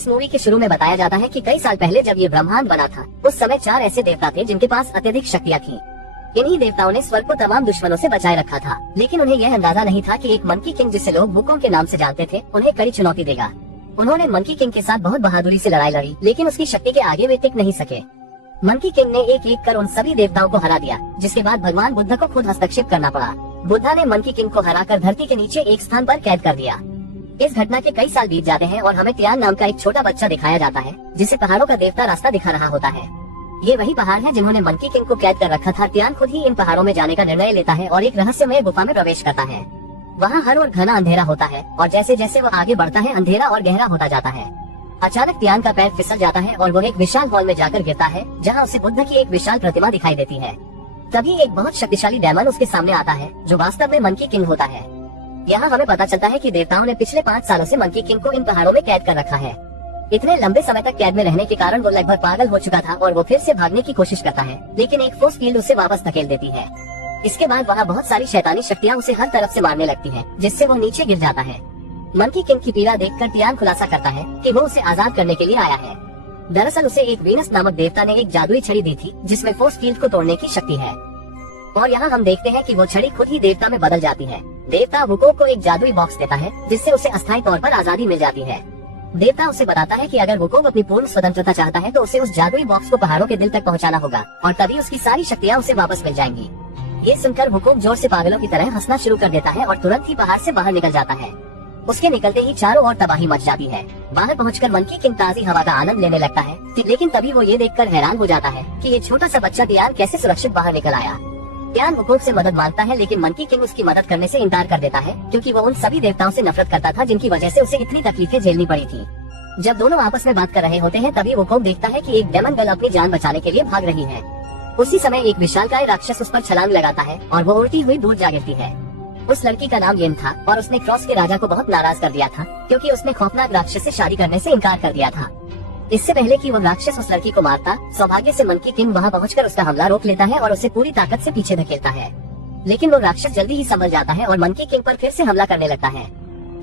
इस मूवी के शुरू में बताया जाता है कि कई साल पहले जब ये ब्रह्मांड बना था, उस समय 4 ऐसे देवता थे जिनके पास अत्यधिक शक्तियाँ थीं। इन्हीं देवताओं ने स्वर्ग को तमाम दुश्मनों से बचाए रखा था, लेकिन उन्हें यह अंदाजा नहीं था कि एक मंकी किंग, जिसे लोग वुकोंग के नाम से जानते थे, उन्हें कड़ी चुनौती देगा। उन्होंने मंकी किंग के साथ बहुत बहादुरी से लड़ाई लड़ी, लेकिन उसकी शक्ति के आगे वे टिक नहीं सके। मंकी किंग ने एक एक कर उन सभी देवताओं को हरा दिया, जिसके बाद भगवान बुद्ध को खुद हस्तक्षेप करना पड़ा। बुद्धा ने मंकी किंग को हराकर धरती के नीचे एक स्थान पर कैद कर दिया। इस घटना के कई साल बीत जाते हैं और हमें तियान नाम का एक छोटा बच्चा दिखाया जाता है, जिसे पहाड़ों का देवता रास्ता दिखा रहा होता है। ये वही पहाड़ है जिन्होंने मंकी किंग को कैद कर रखा था। तियान खुद ही इन पहाड़ों में जाने का निर्णय लेता है और एक रहस्यमय गुफा में प्रवेश करता है। वहाँ हर ओर घना अंधेरा होता है और जैसे जैसे वो आगे बढ़ता है, अंधेरा और गहरा होता जाता है। अचानक तियान का पैर फिसल जाता है और वो एक विशाल हॉल में जाकर गिरता है, जहाँ उसे बुद्ध की एक विशाल प्रतिमा दिखाई देती है। तभी एक बहुत शक्तिशाली डेमन उसके सामने आता है, जो वास्तव में मंकी किंग होता है। यहाँ हमें पता चलता है कि देवताओं ने पिछले 5 सालों से मंकी किंग को इन पहाड़ों में कैद कर रखा है। इतने लंबे समय तक कैद में रहने के कारण वो लगभग पागल हो चुका था और वो फिर से भागने की कोशिश करता है, लेकिन एक फोर्स फील्ड उसे वापस धकेल देती है। इसके बाद वहाँ बहुत सारी शैतानी शक्तियाँ उसे हर तरफ से मारने लगती हैं, जिससे वो नीचे गिर जाता है। मंकी किंग की पीड़ा देखकर तियान खुलासा करता है कि वो उसे आजाद करने के लिए आया है। दरअसल उसे एक वीनस नामक देवता ने एक जादुई छड़ी दी थी, जिसमें फोर्स फील्ड को तोड़ने की शक्ति है। और यहाँ हम देखते हैं कि वो छड़ी खुद ही देवता में बदल जाती है। देवता वुकोंग को एक जादुई बॉक्स देता है, जिससे उसे अस्थायी तौर पर आजादी मिल जाती है। देवता उसे बताता है कि अगर वुकोंग अपनी पूर्ण स्वतंत्रता चाहता है तो उसे उस जादुई बॉक्स को पहाड़ों के दिल तक पहुँचाना होगा और तभी उसकी सारी शक्तियाँ उसे वापस मिल जाएंगी। ये सुनकर वुकोंग जोर से पागलों की तरह हंसना शुरू कर देता है और तुरंत ही पहाड़ से बाहर निकल जाता है। उसके निकलते ही चारों ओर तबाही मच जाती है। बाहर पहुंचकर मंकी किंग ताजी हवा का आनंद लेने लगता है, लेकिन तभी वो ये देखकर हैरान हो जाता है कि ये छोटा सा बच्चा तियान कैसे सुरक्षित बाहर निकल आया। तियान वुकोंग से मदद मांगता है, लेकिन मंकी किंग उसकी मदद करने से इनकार कर देता है, क्योंकि वो उन सभी देवताओं से नफरत करता था जिनकी वजह से उसे इतनी तकलीफें झेलनी पड़ी थी। जब दोनों आपस में बात कर रहे होते हैं, तभी वुकोंग देखता है कि एक डेमन गर्ल अपनी जान बचाने के लिए भाग रही है। उसी समय एक विशालकाय राक्षस उस पर छलांग लगाता है और वो उड़ती हुई दूर जा गिरती है। उस लड़की का नाम येन था और उसने क्रॉस के राजा को बहुत नाराज कर दिया था, क्योंकि उसने खौफनाक राक्षस से शादी करने से इनकार कर दिया था। इससे पहले कि वो राक्षस उस लड़की को मारता, सौभाग्य से मंकी किंग वहाँ पहुंचकर उसका हमला रोक लेता है और उसे पूरी ताकत से पीछे धकेलता है। लेकिन वो राक्षस जल्दी ही संभल जाता है और मंकी किंग पर फिर से हमला करने लगता है।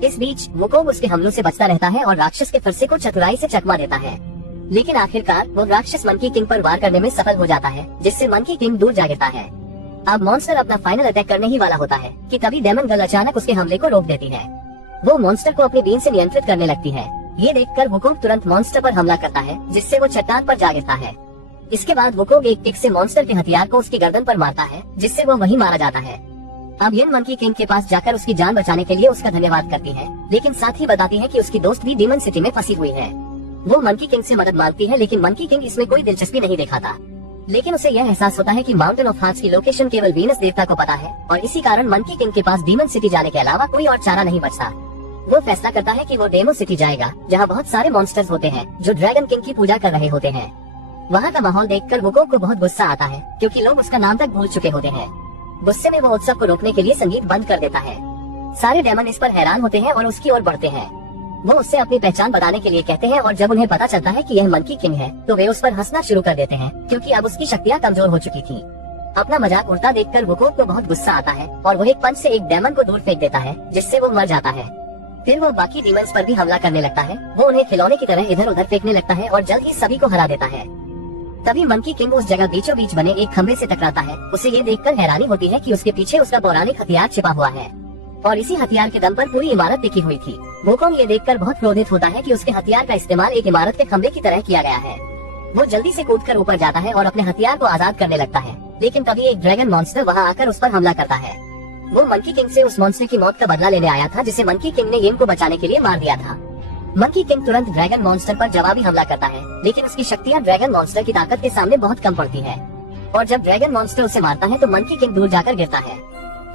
इस बीच वुकोंग उसके हमलों से बचता रहता है और राक्षस के फरसे को चतुराई से चकमा देता है। लेकिन आखिरकार वो राक्षस मंकी किंग पर वार करने में सफल हो जाता है, जिससे मंकी किंग दूर जा गिरता है। अब मॉन्स्टर अपना फाइनल अटैक करने ही वाला होता है कि तभी डेमन गर्ल अचानक उसके हमले को रोक देती है। वो मॉन्स्टर को अपनी बीन से नियंत्रित करने लगती है। ये देखकर वुकोंग तुरंत मॉन्स्टर पर हमला करता है, जिससे वो चट्टान पर जा गिरता है। इसके बाद वुकोंग एक किक से मॉन्स्टर के हथियार को उसकी गर्दन पर मारता है, जिससे वो वहीं मारा जाता है। अब येन मंकी किंग के पास जाकर उसकी जान बचाने के लिए उसका धन्यवाद करती है, लेकिन साथ ही बताती है कि उसकी दोस्त भी डीमन सिटी में फंसी हुई है। वो मंकी किंग से मदद मांगती है, लेकिन मंकी किंग इसमें कोई दिलचस्पी नहीं दिखाता। लेकिन उसे यह एहसास होता है कि माउंटेन ऑफ हार्ट्स की लोकेशन केवल वीनस देवता को पता है और इसी कारण मंकी किंग के पास डीमन सिटी जाने के अलावा कोई और चारा नहीं बचता। वो फैसला करता है कि वो डेमो सिटी जाएगा, जहाँ बहुत सारे मॉन्स्टर्स होते हैं जो ड्रैगन किंग की पूजा कर रहे होते हैं। वहाँ का माहौल देखकर वुकोंग को बहुत गुस्सा आता है, क्योंकि लोग उसका नाम तक भूल चुके होते हैं। गुस्से में वो उत्सव को रोकने के लिए संगीत बंद कर देता है। सारे डेमन इस पर हैरान होते हैं और उसकी ओर बढ़ते हैं। वो उससे अपनी पहचान बताने के लिए कहते हैं और जब उन्हें पता चलता है कि यह मंकी किंग है, तो वे उस पर हंसना शुरू कर देते हैं, क्योंकि अब उसकी शक्तियाँ कमजोर हो चुकी थी। अपना मजाक उड़ता देखकर वुकोंग को बहुत गुस्सा आता है और वो एक पंच से एक डेमन को दूर फेंक देता है, जिससे वो मर जाता है। फिर वो बाकी डीमंस पर भी हमला करने लगता है। वो उन्हें खिलौने की तरह इधर उधर फेंकने लगता है और जल्द ही सभी को हरा देता है। तभी मंकी किंग उस जगह बीचों बीच बने एक खंबे से टकराता है। उसे ये देखकर हैरानी होती है कि उसके पीछे उसका पौराणिक हथियार छिपा हुआ है और इसी हथियार के दम पर पूरी इमारत टिकी हुई थी। वुकोंग ये देखकर बहुत क्रोधित होता है कि उसके हथियार का इस्तेमाल एक इमारत के खंबे की तरह किया गया है। वो जल्दी से कूदकर ऊपर जाता है और अपने हथियार को आजाद करने लगता है, लेकिन तभी एक ड्रैगन मॉन्स्टर वहाँ आकर उस पर हमला करता है। वो मंकी किंग से उस मॉन्स्टर की मौत का बदला लेने आया था, जिसे मंकी किंग ने येन को बचाने के लिए मार दिया था। मंकी किंग तुरंत ड्रैगन मॉन्स्टर पर जवाबी हमला करता है, लेकिन उसकी शक्तियाँ ड्रैगन मॉन्स्टर की ताकत के सामने बहुत कम पड़ती है और जब ड्रैगन मॉन्स्टर उसे मारता है तो मंकी किंग दूर जाकर गिरता है।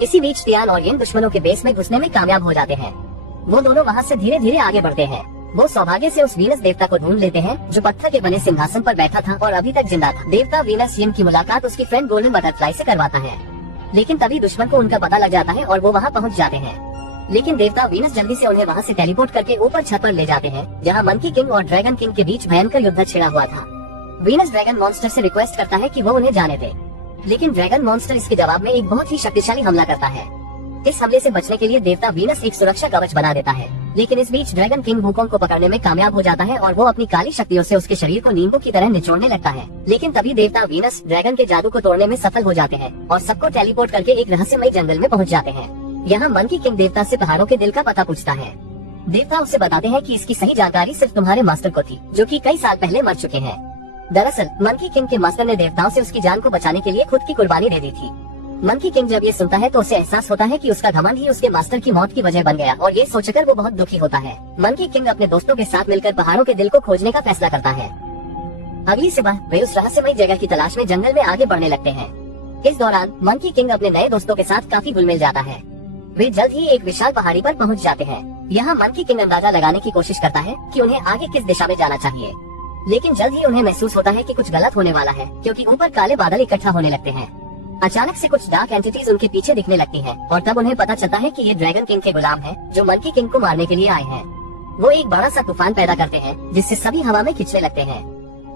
इसी बीच तियान और येन दुश्मनों के बेस में घुसने में कामयाब हो जाते हैं। वो दोनों वहाँ से धीरे धीरे आगे बढ़ते हैं। वो सौभाग्य से उस वीनस देवता को ढूंढ लेते हैं, जो पत्थर के बने सिंहासन पर बैठा था और अभी तक जिंदा था। देवता वीनस येन की मुलाकात उसकी फ्रेंड गोल्डन बटरफ्लाई से करवाता है, लेकिन तभी दुश्मन को उनका पता लग जाता है और वो वहाँ पहुँच जाते हैं। लेकिन देवता वीनस जल्दी से उन्हें वहाँ से टेलीपोर्ट करके ऊपर छत पर ले जाते हैं, जहाँ मंकी किंग और ड्रैगन किंग के बीच भयंकर युद्ध छिड़ा हुआ था। वीनस ड्रैगन मॉन्स्टर से रिक्वेस्ट करता है कि वो उन्हें जाने दे, लेकिन ड्रैगन मॉन्स्टर इसके जवाब में एक बहुत ही शक्तिशाली हमला करता है। इस हमले से बचने के लिए देवता वीनस एक सुरक्षा कवच बना देता है लेकिन इस बीच ड्रैगन किंग वुकोंग को पकड़ने में कामयाब हो जाता है और वो अपनी काली शक्तियों से उसके शरीर को नींबू की तरह निचोड़ने लगता है। लेकिन तभी देवता वीनस ड्रैगन के जादू को तोड़ने में सफल हो जाते हैं और सबको टेलीपोर्ट करके एक रहस्यमय जंगल में पहुंच जाते हैं। यहाँ मंकी किंग देवता से पहाड़ों के दिल का पता पूछता है। देवता उसे बताते हैं कि इसकी सही जानकारी सिर्फ तुम्हारे मास्टर को थी, जो कि कई साल पहले मर चुके हैं। दरअसल मंकी किंग के मास्टर ने देवताओं से उसकी जान को बचाने के लिए खुद की कुर्बानी दे दी थी। मंकी किंग जब ये सुनता है तो उसे एहसास होता है कि उसका घमंड ही उसके मास्टर की मौत की वजह बन गया और ये सोचकर वो बहुत दुखी होता है। मंकी किंग अपने दोस्तों के साथ मिलकर पहाड़ों के दिल को खोजने का फैसला करता है। अगली सुबह वे उस रहस्यमय जगह की तलाश में जंगल में आगे बढ़ने लगते हैं। इस दौरान मंकी किंग अपने नए दोस्तों के साथ काफी घुल मिल जाता है। वे जल्द ही एक विशाल पहाड़ी पर पहुंच जाते हैं। यहाँ मंकी किंग अंदाजा लगाने की कोशिश करता है कि उन्हें आगे किस दिशा में जाना चाहिए, लेकिन जल्द ही उन्हें महसूस होता है कि कुछ गलत होने वाला है, क्योंकि ऊपर काले बादल इकट्ठा होने लगते हैं। अचानक से कुछ डार्क एंटिटीज उनके पीछे दिखने लगती हैं और तब उन्हें पता चलता है कि ये ड्रैगन किंग के गुलाम हैं, जो मंकी किंग को मारने के लिए आए हैं। वो एक बड़ा सा तूफान पैदा करते हैं जिससे सभी हवा में खिंचने लगते हैं।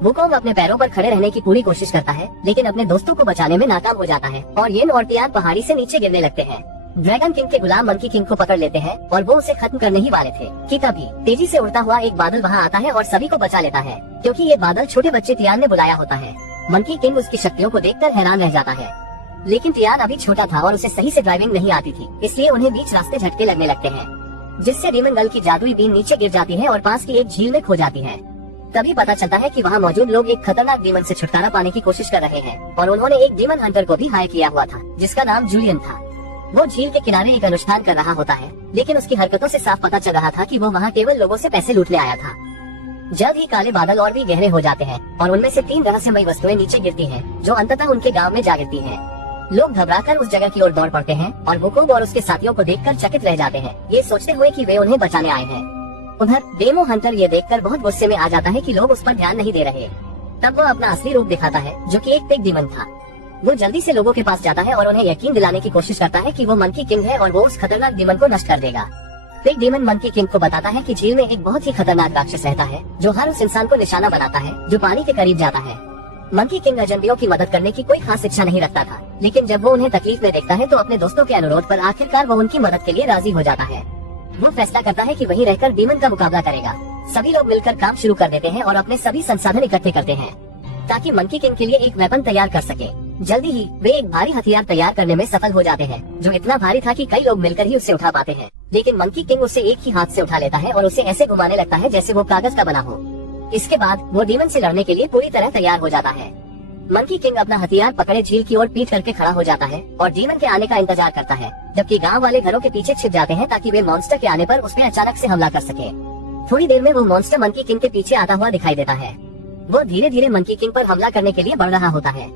वुकोंग अपने पैरों पर खड़े रहने की पूरी कोशिश करता है, लेकिन अपने दोस्तों को बचाने में नाकाम हो जाता है और येन और टियान पहाड़ी से नीचे गिरने लगते हैं। ड्रैगन किंग के गुलाम मंकी किंग को पकड़ लेते हैं और वो उसे खत्म करने ही वाले थे कि तभी तेजी से उड़ता हुआ एक बादल वहाँ आता है और सभी को बचा लेता है, क्योंकि ये बादल छोटे बच्चे टियान ने बुलाया होता है। मंकी किंग उसकी शक्तियों को देखकर हैरान रह जाता है, लेकिन टियान अभी छोटा था और उसे सही से ड्राइविंग नहीं आती थी, इसलिए उन्हें बीच रास्ते झटके लगने लगते हैं, जिससे डीमन गर्ल की जादुई बीन नीचे गिर जाती है और पास की एक झील में खो जाती है। तभी पता चलता है कि वहाँ मौजूद लोग एक खतरनाक डीमन से छुटकारा पाने की कोशिश कर रहे हैं और उन्होंने एक डीमन हंटर को भी हायर किया हुआ था, जिसका नाम जूलियन था। वो झील के किनारे एक अनुष्ठान कर रहा होता है, लेकिन उसकी हरकतों से साफ पता चल रहा था कि वो वहाँ केवल लोगों से पैसे लूटने आया था। जल्द ही काले बादल और भी गहरे हो जाते हैं और उनमें से 3 रहस्यमयी वस्तुएं नीचे गिरती हैं, जो अंततः उनके गांव में जा गिरती हैं। लोग घबराकर उस जगह की ओर दौड़ पड़ते हैं और वुकोंग और उसके साथियों को देखकर चकित रह जाते हैं, ये सोचते हुए कि वे उन्हें बचाने आए हैं। उधर डेमो हंटर ये देखकर बहुत गुस्से में आ जाता है कि लोग उस पर ध्यान नहीं दे रहे। तब वो अपना असली रूप दिखाता है, जो कि एक पिग डीमन था। वो जल्दी से लोगों के पास जाता है और उन्हें यकीन दिलाने की कोशिश करता है कि वो मंकी किंग है और वो उस खतरनाक डीमन को नष्ट कर देगा। पिग डीमन मंकी किंग को बताता है कि झील में एक बहुत ही खतरनाक राक्षस रहता है, जो हर उस इंसान को निशाना बनाता है जो पानी के करीब जाता है। मंकी किंग अजनबियों की मदद करने की कोई खास इच्छा नहीं रखता था, लेकिन जब वो उन्हें तकलीफ में देखता है तो अपने दोस्तों के अनुरोध पर आखिरकार वो उनकी मदद के लिए राजी हो जाता है। वो फैसला करता है कि वहीं रहकर डीमन का मुकाबला करेगा। सभी लोग मिलकर काम शुरू कर देते हैं और अपने सभी संसाधन इकट्ठे करते हैं ताकि मंकी किंग के लिए एक वेपन तैयार कर सके। जल्दी ही वे एक भारी हथियार तैयार करने में सफल हो जाते हैं, जो इतना भारी था कि कई लोग मिलकर ही उसे उठा पाते हैं। लेकिन मंकी किंग उसे एक ही हाथ से उठा लेता है और उसे ऐसे घुमाने लगता है जैसे वो कागज का बना हो। इसके बाद वो डीमन से लड़ने के लिए पूरी तरह तैयार हो जाता है। मंकी किंग अपना हथियार पकड़े झील की ओर पीठ करके खड़ा हो जाता है और डीमन के आने का इंतजार करता है, जबकि गांव वाले घरों के पीछे छिप जाते हैं ताकि वे मॉन्स्टर के आने पर उस पर अचानक से हमला कर सके। थोड़ी देर में वो मॉन्स्टर मंकी किंग के पीछे आता हुआ दिखाई देता है। वो धीरे धीरे मंकी किंग पर हमला करने के लिए बढ़ रहा होता है।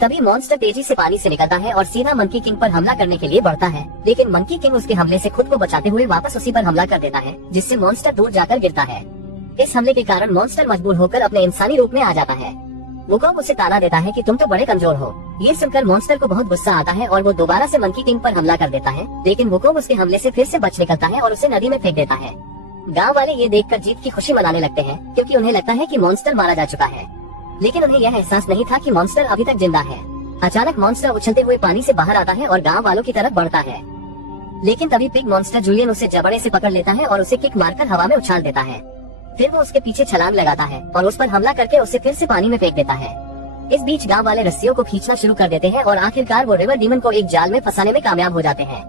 तभी मॉन्स्टर तेजी से पानी से निकलता है और सीधा मंकी किंग पर हमला करने के लिए बढ़ता है, लेकिन मंकी किंग उसके हमले से खुद को बचाते हुए वापस उसी पर हमला कर देता है, जिससे मॉन्स्टर दूर जाकर गिरता है। इस हमले के कारण मॉन्स्टर मजबूर होकर अपने इंसानी रूप में आ जाता है। वुकोंग उसे ताना देता है कि तुम तो बड़े कमजोर हो। ये सुनकर मॉन्स्टर को बहुत गुस्सा आता है और वो दोबारा से मंकी किंग पर हमला कर देता है, लेकिन वुकोंग उसके हमले से फिर से बच निकलता है और उसे नदी में फेंक देता है। गांव वाले ये देखकर जीत की खुशी मनाने लगते हैं, क्योंकि उन्हें लगता है कि मॉन्स्टर मारा जा चुका है, लेकिन उन्हें यह एहसास नहीं था कि मॉन्स्टर अभी तक जिंदा है। अचानक मॉन्स्टर उछलते हुए पानी से बाहर आता है और गांव वालों की तरफ बढ़ता है, लेकिन तभी पिग मॉन्स्टर जूलियन उसे जबड़े से पकड़ लेता है और उसे किक मारकर हवा में उछाल देता है। फिर वो उसके पीछे छलांग लगाता है और उस पर हमला करके उसे फिर से पानी में फेंक देता है। इस बीच गांव वाले रस्सियों को खींचना शुरू कर देते हैं और आखिरकार वो रिवर डीमन को एक जाल में फंसाने में कामयाब हो जाते हैं।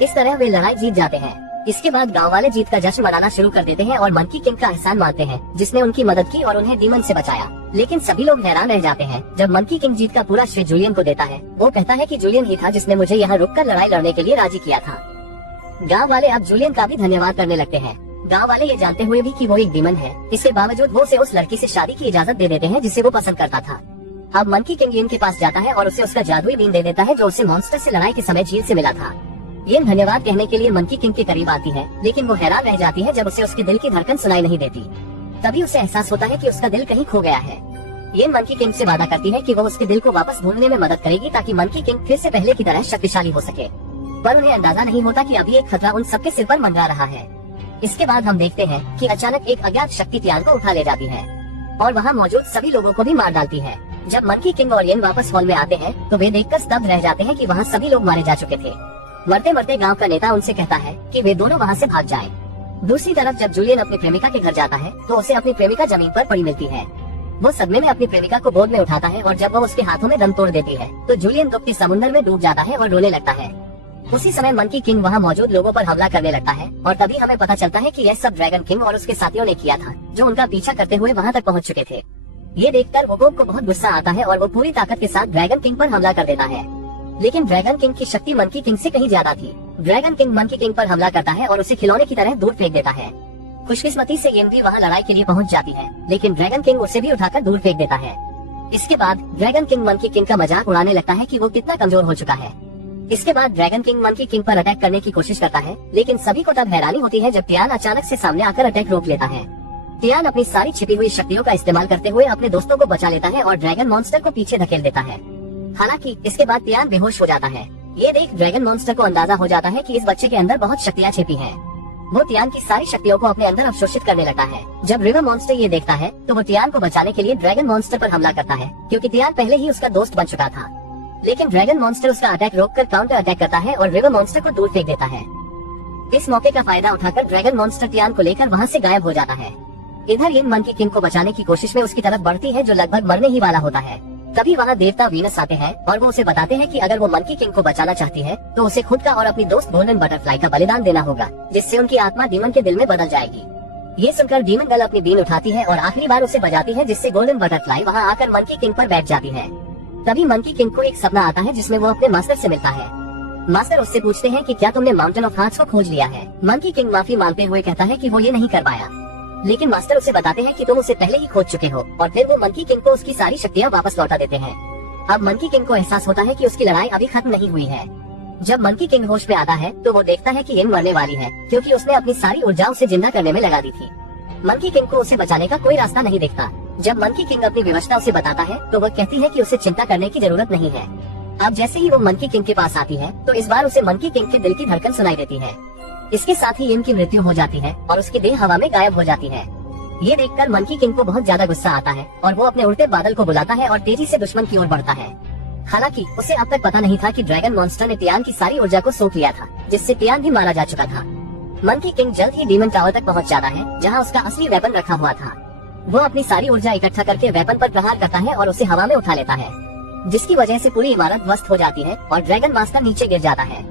इस तरह वे लड़ाई जीत जाते हैं। इसके बाद गांव वाले जीत का जश्न मनाना शुरू कर देते हैं और मंकी किंग का एहसान मानते हैं, जिसने उनकी मदद की और उन्हें डीमन से बचाया। लेकिन सभी लोग हैरान रह जाते हैं जब मंकी किंग जीत का पूरा श्रेय जूलियन को देता है। वो कहता है कि जूलियन ही था जिसने मुझे यहाँ रुककर लड़ाई लड़ने के लिए राजी किया था। गाँव वाले अब जूलियन का भी धन्यवाद करने लगते हैं। गाँव वाले ये जानते हुए भी कि वो एक डीमन है, इसके बावजूद वो उसे उस लड़की से शादी की इजाजत दे देते हैं जिसे वो पसंद करता था। अब मंकी किंग येन के पास जाता है और उसे उसका जादुई बीन दे देता है, जो उसे मॉन्स्टर से लड़ाई के समय झील से मिला था। येन धन्यवाद कहने के लिए मंकी किंग के करीब आती है, लेकिन वो हैरान रह जाती है जब उसे उसके दिल की धड़कन सुनाई नहीं देती। तभी उसे एहसास होता है कि उसका दिल कहीं खो गया है। येन मंकी किंग से वादा करती है कि वो उसके दिल को वापस ढूंढने में मदद करेगी, ताकि मंकी किंग फिर से पहले की तरह शक्तिशाली हो सके। पर उन्हें अंदाजा नहीं होता कि अभी एक खतरा उन सबके सिर पर मंडरा रहा है। इसके बाद हम देखते हैं कि अचानक एक अज्ञात शक्ति टियान को उठा ले जाती है और वहाँ मौजूद सभी लोगों को भी मार डालती है। जब मंकी किंग और येन वापस हॉल में आते हैं तो वे देखकर स्तब्ध रह जाते हैं कि वहाँ सभी लोग मारे जा चुके थे। मरते मरते गांव का नेता उनसे कहता है कि वे दोनों वहाँ से भाग जाएं। दूसरी तरफ जब जूलियन अपनी प्रेमिका के घर जाता है तो उसे अपनी प्रेमिका जमीन पर पड़ी मिलती है। वो सदमे में अपनी प्रेमिका को गोद में उठाता है और जब वो उसके हाथों में दम तोड़ देती है तो जूलियन दुख के समुद्र में डूब जाता है और रोने लगता है। उसी समय मंकी किंग वहाँ मौजूद लोगों पर हमला करने लगता है और तभी हमें पता चलता है कि यह सब ड्रैगन किंग और उसके साथियों ने किया था, जो उनका पीछा करते हुए वहाँ तक पहुँच चुके थे। ये देखकर वोगोग को बहुत गुस्सा आता है और वो पूरी ताकत के साथ ड्रैगन किंग पर हमला कर देता है। लेकिन ड्रैगन किंग की शक्ति मंकी किंग से कहीं ज्यादा थी। ड्रैगन किंग मंकी किंग पर हमला करता है और उसे खिलौने की तरह दूर फेंक देता है। खुशकिस्मती से येन भी वहाँ लड़ाई के लिए पहुँच जाती है, लेकिन ड्रैगन किंग उसे भी उठाकर दूर फेंक देता है। इसके बाद ड्रैगन किंग मंकी किंग का मजाक उड़ाने लगता है कि वो कितना कमजोर हो चुका है। इसके बाद ड्रैगन किंग मंकी किंग पर अटैक करने की कोशिश करता है, लेकिन सभी को तब हैरानी होती है जब टियान अचानक से सामने आकर अटैक रोक लेता है। टियान अपनी सारी छिपी हुई शक्तियों का इस्तेमाल करते हुए अपने दोस्तों को बचा लेता है और ड्रैगन मॉन्स्टर को पीछे धकेल देता है। हालांकि इसके बाद टियान बेहोश हो जाता है। ये देख ड्रैगन मॉन्स्टर को अंदाजा हो जाता है कि इस बच्चे के अंदर बहुत शक्तियाँ छिपी हैं। वो टियान की सारी शक्तियों को अपने अंदर अवशोषित करने लगता है। जब रिवर मॉन्स्टर ये देखता है तो वो टियान को बचाने के लिए ड्रैगन मॉन्स्टर पर हमला करता है, क्योंकि टियान पहले ही उसका दोस्त बन चुका था। लेकिन ड्रैगन मॉन्स्टर उसका अटैक रोककर काउंटर अटैक करता है और रिवर मॉन्स्टर को दूर फेंक देता है। इस मौके का फायदा उठाकर ड्रैगन मॉन्स्टर टियान को लेकर वहाँ से गायब हो जाता है। इधर ये मंकी किंग को बचाने की कोशिश में उसकी तरफ बढ़ती है, जो लगभग मरने ही वाला होता है। तभी वहाँ देवता वीनस आते हैं और वो उसे बताते हैं कि अगर वो मंकी किंग को बचाना चाहती है तो उसे खुद का और अपनी दोस्त गोल्डन बटरफ्लाई का बलिदान देना होगा, जिससे उनकी आत्मा डीमन के दिल में बदल जाएगी। ये सुनकर डीमन गर्ल अपनी बीन उठाती है और आखिरी बार उसे बजाती है, जिससे गोल्डन बटरफ्लाई वहाँ आकर मंकी किंग पर बैठ जाती है। तभी मंकी किंग को एक सपना आता है जिसमें वो अपने मास्टर से मिलता है। मास्टर उससे पूछते हैं कि क्या तुमने माउंटेन ऑफ हार्ट्स को खोज लिया है। मंकी किंग माफी मांगते हुए कहता है कि वो ये नहीं कर पाया, लेकिन मास्टर उसे बताते हैं कि तुम उसे पहले ही खोज चुके हो और फिर वो मंकी किंग को उसकी सारी शक्तियाँ वापस लौटा देते हैं। अब मंकी किंग को एहसास होता है कि उसकी लड़ाई अभी खत्म नहीं हुई है। जब मंकी किंग होश में आता है तो वो देखता है कि येन मरने वाली है, क्योंकि उसने अपनी सारी ऊर्जा उसे जिंदा करने में लगा दी थी। मंकी किंग को उसे बचाने का कोई रास्ता नहीं दिखता। जब मंकी किंग अपनी विवशता उसे बताता है तो वह कहती है कि उसे चिंता करने की जरूरत नहीं है। अब जैसे ही वो मंकी किंग के पास आती है तो इस बार उसे मंकी किंग के दिल की धड़कन सुनाई देती है। इसके साथ ही येन की मृत्यु हो जाती है और उसकी देह हवा में गायब हो जाती है। ये देखकर मंकी किंग को बहुत ज्यादा गुस्सा आता है और वो अपने उड़ते बादल को बुलाता है और तेजी से दुश्मन की ओर बढ़ता है। हालांकि उसे अब तक पता नहीं था कि ड्रैगन मॉन्स्टर ने टियान की सारी ऊर्जा को सोख लिया था, जिससे टियान भी मारा जा चुका था। मंकी किंग जल्द ही डीमन टावर तक पहुंच जाता है, जहां उसका असली वेपन रखा हुआ था। वो अपनी सारी ऊर्जा इकट्ठा करके वेपन पर प्रहार करता है और उसे हवा में उठा लेता है, जिसकी वजह से पूरी इमारत ध्वस्त हो जाती है और ड्रैगन मास्टर नीचे गिर जाता है।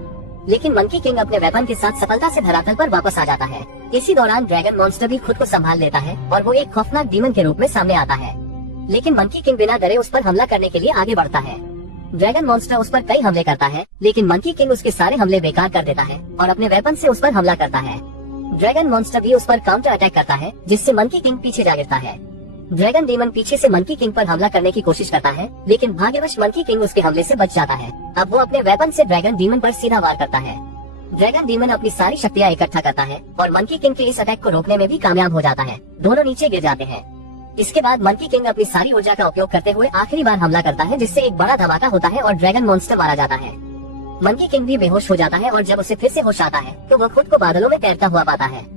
लेकिन मंकी किंग अपने वेपन के साथ सफलता से धरातल पर वापस आ जाता है। इसी दौरान ड्रैगन मॉन्स्टर भी खुद को संभाल लेता है और वो एक खौफनाक डीमन के रूप में सामने आता है। लेकिन मंकी किंग बिना डरे उस पर हमला करने के लिए आगे बढ़ता है। ड्रैगन मॉन्स्टर उस पर कई हमले करता है, लेकिन मंकी किंग उसके सारे हमले बेकार कर देता है और अपने वेपन से उस पर हमला करता है। ड्रैगन मॉन्स्टर भी उस पर काउंटर अटैक करता है, जिससे मंकी किंग पीछे जा गिरता है। ड्रैगन डीमन पीछे से मंकी किंग पर हमला करने की कोशिश करता है, लेकिन भाग्यवश मंकी किंग उसके हमले से बच जाता है। अब वो अपने वेपन से ड्रैगन डीमन पर सीधा वार करता है। ड्रैगन डीमन अपनी सारी शक्तियाँ इकट्ठा करता है और मंकी किंग के इस अटैक को रोकने में भी कामयाब हो जाता है। दोनों नीचे गिर जाते हैं। इसके बाद मंकी किंग अपनी सारी ऊर्जा का उपयोग करते हुए आखिरी बार हमला करता है, जिससे एक बड़ा धमाका होता है और ड्रैगन मॉन्स्टर मारा जाता है। मंकी किंग भी बेहोश हो जाता है और जब उसे फिर से होश आता है तो वह खुद को बादलों में तैरता हुआ पाता है।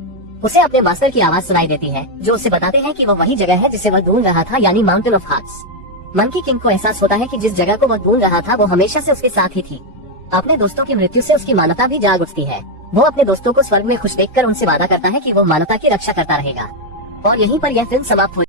उसे अपने मास्टर की आवाज सुनाई देती है, जो उसे बताते हैं कि वह वही जगह है जिसे वह ढूंढ रहा था, यानी mountain of hearts. Monkey king को एहसास होता है कि जिस जगह को वह ढूंढ रहा था वो हमेशा से उसके साथ ही थी। अपने दोस्तों की मृत्यु से उसकी मानवता भी जाग उठती है। वो अपने दोस्तों को स्वर्ग में खुश देखकर उनसे वादा करता है कि वो मानवता की रक्षा करता रहेगा। और यहीं पर यह फिल्म समाप्त हुई।